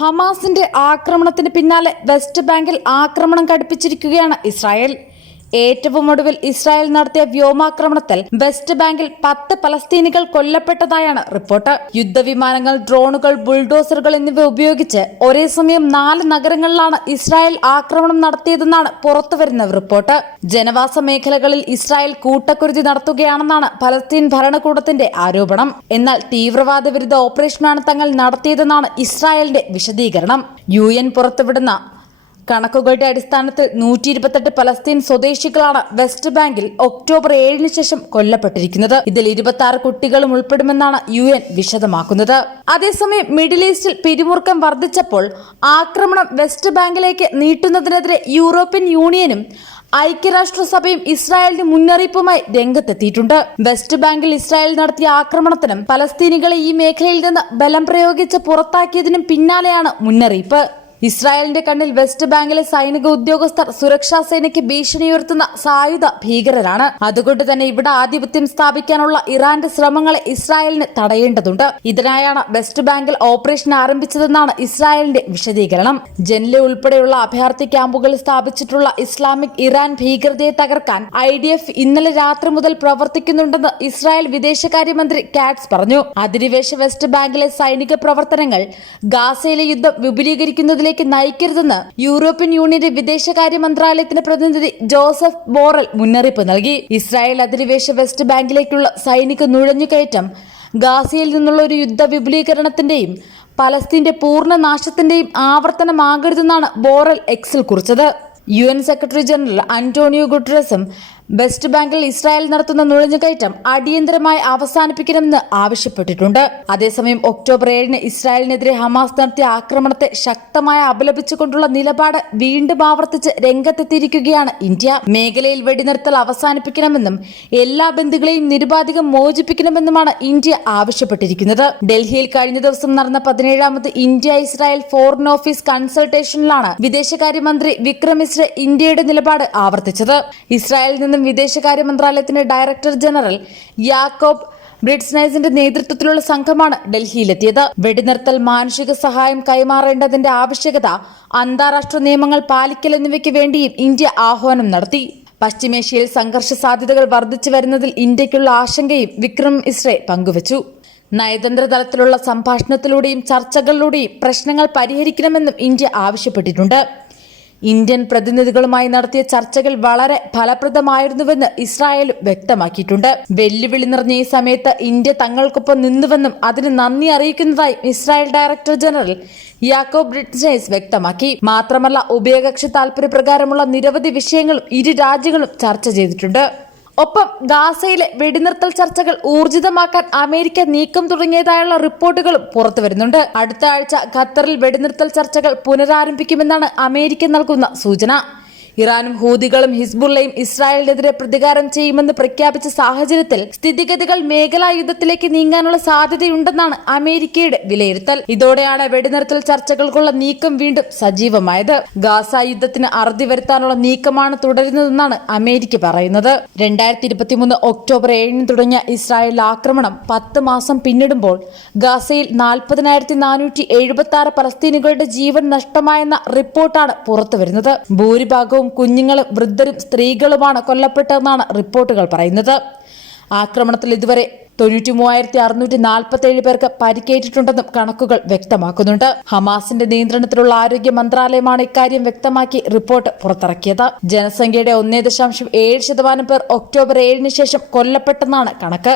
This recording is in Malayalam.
ഹമാസിന്റെ ആക്രമണത്തിന് പിന്നാലെ വെസ്റ്റ് ബാങ്കിൽ ആക്രമണം കടുപ്പിച്ചിരിക്കുകയാണ് ഇസ്രായേൽ. ഏറ്റവും ഒടുവിൽ ഇസ്രായേൽ നടത്തിയ വ്യോമാക്രമണത്തിൽ വെസ്റ്റ് ബാങ്കിൽ 10 പലസ്തീനികൾ കൊല്ലപ്പെട്ടതായാണ് റിപ്പോർട്ട്. യുദ്ധവിമാനങ്ങൾ, ഡ്രോണുകൾ, ബുൾഡോസറുകൾ എന്നിവ ഉപയോഗിച്ച് ഒരേ സമയം 4 നഗരങ്ങളിലാണ് ഇസ്രായേൽ ആക്രമണം നടത്തിയതെന്നാണ് പുറത്തുവരുന്ന റിപ്പോർട്ട്. ജനവാസ മേഖലകളിൽ ഇസ്രായേൽ കൂട്ടക്കുരുതി നടത്തുകയാണെന്നാണ് പലസ്തീൻ ഭരണകൂടത്തിന്റെ ആരോപണം. എന്നാൽ തീവ്രവാദ വിരുദ്ധ ഓപ്പറേഷനാണ് തങ്ങൾ നടത്തിയതെന്നാണ് ഇസ്രായേലിന്റെ വിശദീകരണം. UN പുറത്തുവിടുന്ന കണക്കുകളുടെ അടിസ്ഥാനത്തിൽ 128 പലസ്തീൻ സ്വദേശികളാണ് വെസ്റ്റ് ബാങ്കിൽ ഒക്ടോബർ 7-ന് ശേഷം കൊല്ലപ്പെട്ടിരിക്കുന്നത്. ഇതിൽ 26 കുട്ടികളും ഉൾപ്പെടുമെന്നാണ് UN വിശദമാക്കുന്നത്. അതേസമയം മിഡിൽ ഈസ്റ്റിൽ പിരിമുറുക്കം വർദ്ധിച്ചപ്പോൾ ആക്രമണം വെസ്റ്റ് ബാങ്കിലേക്ക് നീട്ടുന്നതിനെതിരെ യൂറോപ്യൻ യൂണിയനും ഐക്യരാഷ്ട്രസഭയും ഇസ്രായേലിന് മുന്നറിയിപ്പുമായി രംഗത്തെത്തിയിട്ടുണ്ട്. വെസ്റ്റ് ബാങ്കിൽ ഇസ്രായേൽ നടത്തിയ ആക്രമണത്തിനും പലസ്തീനികളെ ഈ മേഖലയിൽ നിന്ന് ബലം പ്രയോഗിച്ച് പുറത്താക്കിയതിനും പിന്നാലെയാണ് മുന്നറിയിപ്പ്. ഇസ്രായേലിന്റെ കണ്ണിൽ വെസ്റ്റ് ബാങ്കിലെ സൈനിക ഉദ്യോഗസ്ഥർ സുരക്ഷാ സേനയ്ക്ക് ഭീഷണിയുയർത്തുന്ന സായുധ ഭീകരരാണ്. അതുകൊണ്ട് തന്നെ ഇവിടെ ആധിപത്യം സ്ഥാപിക്കാനുള്ള ഇറാന്റെ ശ്രമങ്ങളെ ഇസ്രായേലിന് തടയേണ്ടതുണ്ട്. ഇതിനായാണ് വെസ്റ്റ് ബാങ്കിൽ ഓപ്പറേഷൻ ആരംഭിച്ചതെന്നാണ് ഇസ്രായേലിന്റെ വിശദീകരണം. ജെനിലെ ഉൾപ്പെടെയുള്ള അഭയാർത്ഥി ക്യാമ്പുകളിൽ സ്ഥാപിച്ചിട്ടുള്ള ഇസ്ലാമിക് ഇറാൻ ഭീകരതയെ തകർക്കാൻ IDF ഇന്നലെ രാത്രി മുതൽ പ്രവർത്തിക്കുന്നുണ്ടെന്ന് ഇസ്രായേൽ വിദേശകാര്യമന്ത്രി കാറ്റ്സ് പറഞ്ഞു. അധിനിവേശ വെസ്റ്റ് ബാങ്കിലെ സൈനിക പ്രവർത്തനങ്ങൾ ഗാസയിലെ യുദ്ധം വിപുലീകരിക്കുന്നതിലേക്ക് നയിക്കരുതെന്ന് യൂറോപ്യൻ യൂണിയന്റെ വിദേശകാര്യ മന്ത്രാലയത്തിന്റെ പ്രതിനിധി ജോസഫ് ബോറൽ മുന്നറിയിപ്പ് നൽകി. ഇസ്രായേൽ അധിനിവേശ വെസ്റ്റ് ബാങ്കിലേക്കുള്ള സൈനിക നുഴഞ്ഞുകയറ്റം ഗാസയിൽ നിന്നുള്ള ഒരു യുദ്ധ വിപുലീകരണത്തിന്റെയും പലസ്തീന്റെ പൂർണ്ണ നാശത്തിന്റെയും ആവർത്തനമാകരുതെന്നാണ് ബോറൽ എക്സിൽ കുറിച്ചത്. UN സെക്രട്ടറി ജനറൽ അന്റോണിയോ ഗുട്ടറസും വെസ്റ്റ് ബാങ്കിൽ ഇസ്രായേൽ നടത്തുന്ന നുഴഞ്ഞുകയറ്റം അടിയന്തരമായി അവസാനിപ്പിക്കണമെന്ന് ആവശ്യപ്പെട്ടിട്ടുണ്ട്. അതേസമയം ഒക്ടോബർ 7-ന് ഇസ്രായേലിനെതിരെ ഹമാസ് നടത്തിയ ആക്രമണത്തെ ശക്തമായി അപലപിച്ചുകൊണ്ടുള്ള നിലപാട് വീണ്ടും ആവർത്തിച്ച് രംഗത്തെത്തിയിരിക്കുകയാണ് ഇന്ത്യ. മേഖലയിൽ വെടിനിർത്തൽ അവസാനിപ്പിക്കണമെന്നും എല്ലാ ബന്ദികളെയും നിരുപാധികം മോചിപ്പിക്കണമെന്നുമാണ് ഇന്ത്യ ആവശ്യപ്പെട്ടിരിക്കുന്നത്. ഡൽഹിയിൽ കഴിഞ്ഞ ദിവസം നടന്ന 17ാമത് ഇന്ത്യ ഇസ്രായേൽ ഫോറിൻ ഓഫീസ് കൺസൾട്ടേഷനിലാണ് വിദേശകാര്യമന്ത്രി വിക്രം മിശ്ര ഇന്ത്യയുടെ നിലപാട് ആവർത്തിച്ചത്. ഇസ്രായേലിൽ നിന്നും വിദേശകാര്യ മന്ത്രാലയത്തിന്റെ ഡയറക്ടർ ജനറൽ യാക്കോബ് ബ്രിഡ്സ്നൈസിന്റെ നേതൃത്വത്തിലുള്ള സംഘമാണ് ഡൽഹിയിലെത്തിയത്. വെടിനിർത്തൽ, മാനുഷിക സഹായം കൈമാറേണ്ടതിന്റെ ആവശ്യകത, അന്താരാഷ്ട്ര നിയമങ്ങൾ പാലിക്കൽ എന്നിവയ്ക്ക് വേണ്ടിയും ഇന്ത്യ ആഹ്വാനം നടത്തി. പശ്ചിമേഷ്യയിൽ സംഘർഷ സാധ്യതകൾ വർദ്ധിച്ചു വരുന്നതിൽ ഇന്ത്യയ്ക്കുള്ള ആശങ്കയും വിക്രം മിശ്ര പങ്കുവച്ചു. നയതന്ത്ര തലത്തിലുള്ള സംഭാഷണത്തിലൂടെയും ചർച്ചകളിലൂടെയും പ്രശ്നങ്ങൾ പരിഹരിക്കണമെന്നും ഇന്ത്യ ആവശ്യപ്പെട്ടിട്ടുണ്ട്. ഇന്ത്യൻ പ്രതിനിധികളുമായി നടത്തിയ ചർച്ചകൾ വളരെ ഫലപ്രദമായിരുന്നുവെന്ന് ഇസ്രായേലും വ്യക്തമാക്കിയിട്ടുണ്ട്. വെല്ലുവിളി നിറഞ്ഞ ഈ സമയത്ത് ഇന്ത്യ തങ്ങൾക്കൊപ്പം നിന്നുവെന്നും അതിന് നന്ദി അറിയിക്കുന്നതായി ഇസ്രായേൽ ഡയറക്ടർ ജനറൽ യാക്കോബ് ബ്രിഡ്സ്നൈസ് വ്യക്തമാക്കി. മാത്രമല്ല, ഉഭയകക്ഷി താൽപര്യപ്രകാരമുള്ള നിരവധി വിഷയങ്ങളും ഇരു രാജ്യങ്ങളും ചർച്ച ചെയ്തിട്ടുണ്ട്. ഒപ്പം ഗാസയിലെ വെടിനിർത്തൽ ചർച്ചകൾ ഊർജിതമാക്കാൻ അമേരിക്ക നീക്കം തുടങ്ങിയതായുള്ള റിപ്പോർട്ടുകളും പുറത്തുവരുന്നുണ്ട്. അടുത്ത ആഴ്ച ഖത്തറിൽ വെടിനിർത്തൽ ചർച്ചകൾ പുനരാരംഭിക്കുമെന്നാണ് അമേരിക്ക നൽകുന്ന സൂചന. ഇറാനും ഹൂതികളും ഹിസ്ബുള്ളയും ഇസ്രായേലിനെതിരെ പ്രതികാരം ചെയ്യുമെന്ന് പ്രഖ്യാപിച്ച സാഹചര്യത്തിൽ സ്ഥിതിഗതികൾ മേഖലാ യുദ്ധത്തിലേക്ക് നീങ്ങാനുള്ള സാധ്യതയുണ്ടെന്നാണ് അമേരിക്കയുടെ വിലയിരുത്തൽ. ഇതോടെയാണ് വെടിനിർത്തൽ ചർച്ചകൾക്കുള്ള നീക്കം വീണ്ടും സജീവമായത്. ഗാസ യുദ്ധത്തിന് അറുതി വരുത്താനുള്ള നീക്കമാണ് തുടരുന്നതെന്നാണ് അമേരിക്ക പറയുന്നത്. 2023 ഒക്ടോബർ 7-ന് തുടങ്ങിയ ഇസ്രായേൽ ആക്രമണം 10 മാസം പിന്നിടുമ്പോൾ ഗാസയിൽ 40,476 പലസ്തീനികളുടെ ജീവൻ നഷ്ടമായെന്ന റിപ്പോർട്ടാണ് പുറത്തുവരുന്നത്. ഭൂരിഭാഗവും കുഞ്ഞുങ്ങളും വൃദ്ധരും സ്ത്രീകളുമാണ് കൊല്ലപ്പെട്ടതെന്നാണ് റിപ്പോർട്ടുകൾ പറയുന്നത്. ആക്രമണത്തിൽ ഇതുവരെ 93,647 പേർക്ക് പരിക്കേറ്റിട്ടുണ്ടെന്നും കണക്കുകൾ വ്യക്തമാക്കുന്നുണ്ട്. ഹമാസിന്റെ നിയന്ത്രണത്തിലുള്ള ആരോഗ്യ മന്ത്രാലയമാണ് ഇക്കാര്യം വ്യക്തമാക്കി റിപ്പോർട്ട് പുറത്തിറക്കിയത്. ജനസംഖ്യയുടെ 1.7% പേർ ഒക്ടോബർ 7-ന് ശേഷം കൊല്ലപ്പെട്ടെന്നാണ് കണക്ക്.